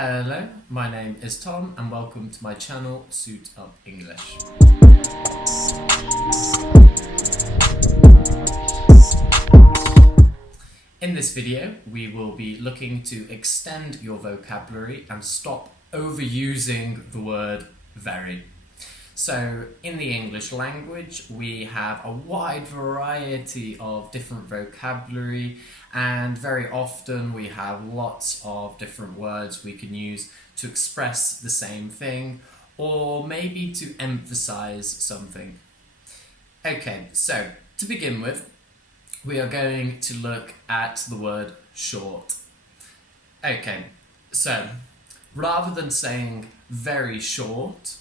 Hello, my name is Tom and welcome to my channel Suit Up English. In this video, we will be looking to extend your vocabulary and stop overusing the word very. So, in the English language, we have a wide variety of different vocabulary, and very often we have lots of different words we can use to express the same thing, or maybe to emphasize something. Okay, so to begin with, we are going to look at the word short. Okay, so rather than saying very short,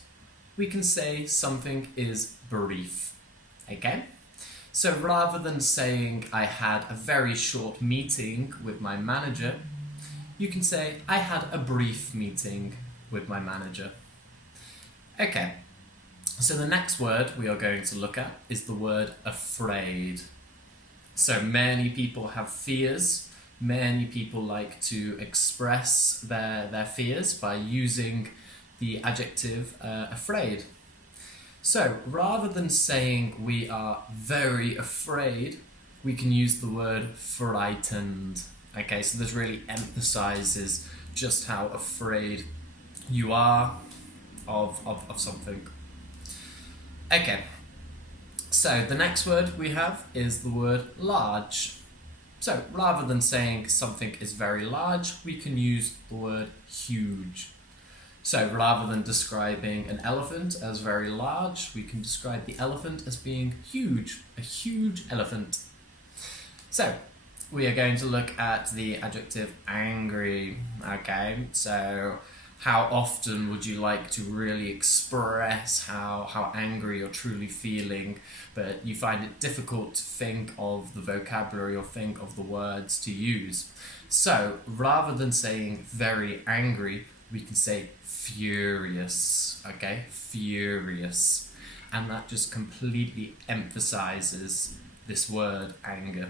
we can say something is brief. Okay? So rather than saying I had a very short meeting with my manager, you can say I had a brief meeting with my manager. Okay, so the next word we are going to look at is the word afraid. So many people have fears. Many people like to express their fears by using the adjective afraid. So rather than saying we are very afraid, we can use the word frightened. Okay, so this really emphasizes just how afraid you are of something. Okay, so the next word we have is the word large. So rather than saying something is very large, we can use the word huge. So rather than describing an elephant as very large, we can describe the elephant as being huge, a huge elephant. So we are going to look at the adjective angry. Okay, so how often would you like to really express how angry you're truly feeling, but you find it difficult to think of the vocabulary or think of the words to use? So rather than saying very angry, we can say furious, okay? Furious. And that just completely emphasizes this word anger.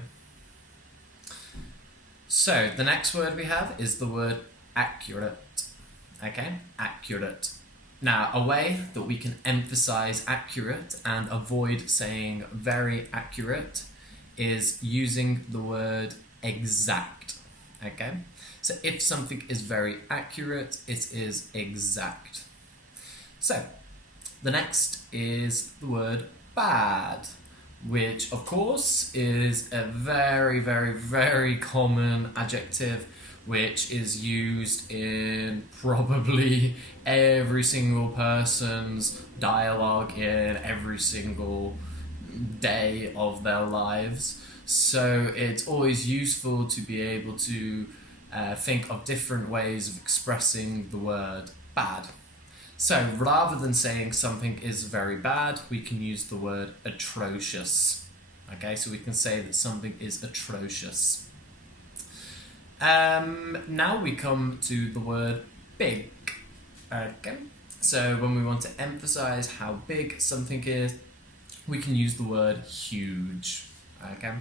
So the next word we have is the word accurate, okay? Accurate. Now, a way that we can emphasize accurate and avoid saying very accurate is using the word exact, okay? So if something is very accurate, it is exact. So the next is the word bad, which of course is a very, very, very common adjective which is used in probably every single person's dialogue in every single day of their lives. So it's always useful to be able to think of different ways of expressing the word bad. So rather than saying something is very bad, we can use the word atrocious. Okay, so we can say that something is atrocious. Now we come to the word big. Okay, so when we want to emphasize how big something is, we can use the word huge. Okay,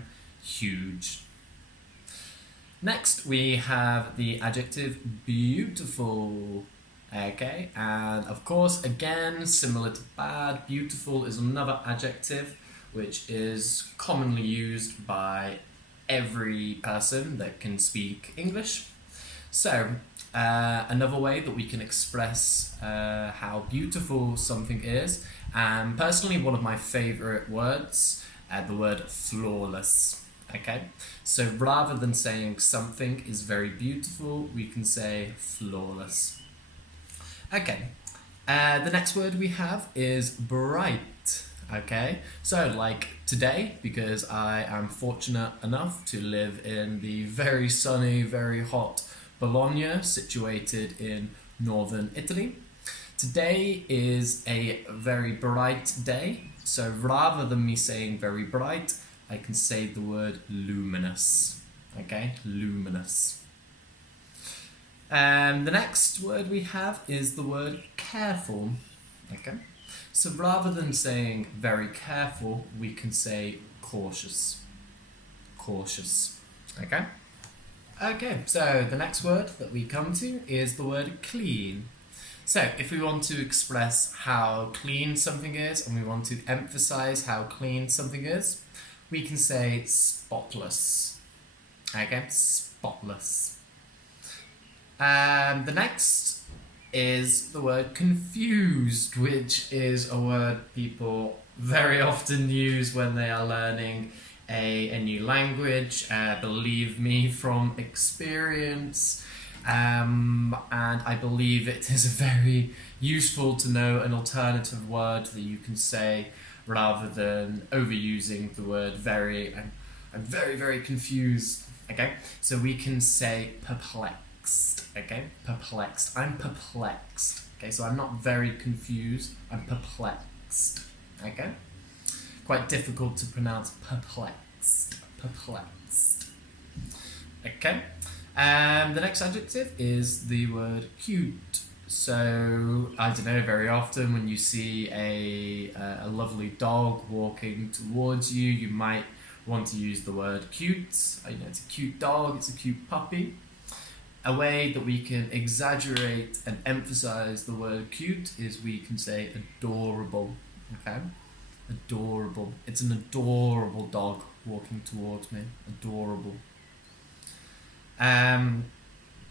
huge. Next, we have the adjective beautiful. Okay, and of course, again, similar to bad, beautiful is another adjective which is commonly used by every person that can speak English. So, another way that we can express how beautiful something is, and personally, one of my favorite words, the word flawless. Okay, so rather than saying something is very beautiful, we can say flawless. Okay, the next word we have is bright. Okay, so like today, because I am fortunate enough to live in the very sunny, very hot Bologna, situated in northern Italy. Today is a very bright day, so rather than me saying very bright, I can say the word luminous. Okay, luminous. The next word we have is the word careful. Okay, so rather than saying very careful, we can say cautious. Cautious. Okay. Okay, so the next word that we come to is the word clean. So if we want to express how clean something is and we want to emphasize how clean something is, we can say spotless. Okay, spotless. The next is the word confused, which is a word people very often use when they are learning a new language. Believe me from experience. And I believe it is very useful to know an alternative word that you can say rather than overusing the word very. I'm very, very confused. Okay, so we can say perplexed. Okay, perplexed. I'm perplexed. Okay, so I'm not very confused. I'm perplexed. Okay, quite difficult to pronounce perplexed. Perplexed. Okay. The next adjective is the word cute. So, I don't know, very often when you see a lovely dog walking towards you, you might want to use the word cute. You know, it's a cute dog, it's a cute puppy. A way that we can exaggerate and emphasize the word cute is we can say adorable. Okay? Adorable. It's an adorable dog walking towards me. Adorable.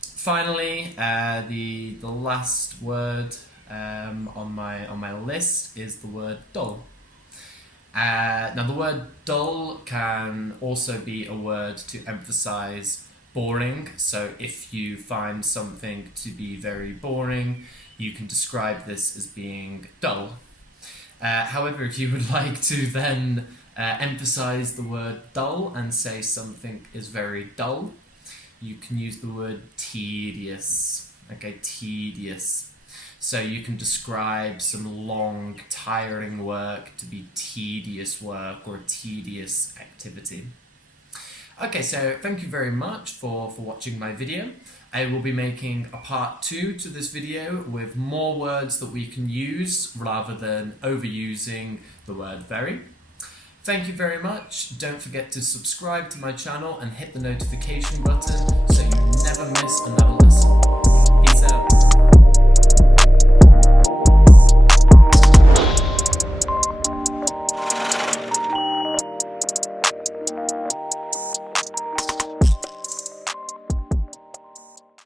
Finally, the last word on my list is the word dull. Now the word dull can also be a word to emphasize boring. So if you find something to be very boring, you can describe this as being dull. However, if you would like to then emphasize the word dull and say something is very dull, you can use the word tedious. Okay, tedious. So you can describe some long, tiring work to be tedious work or tedious activity. Okay, so thank you very much for watching my video. I will be making a part 2 to this video with more words that we can use rather than overusing the word very. Thank you very much. Don't forget to subscribe to my channel and hit the notification button so you never miss another lesson. Peace out.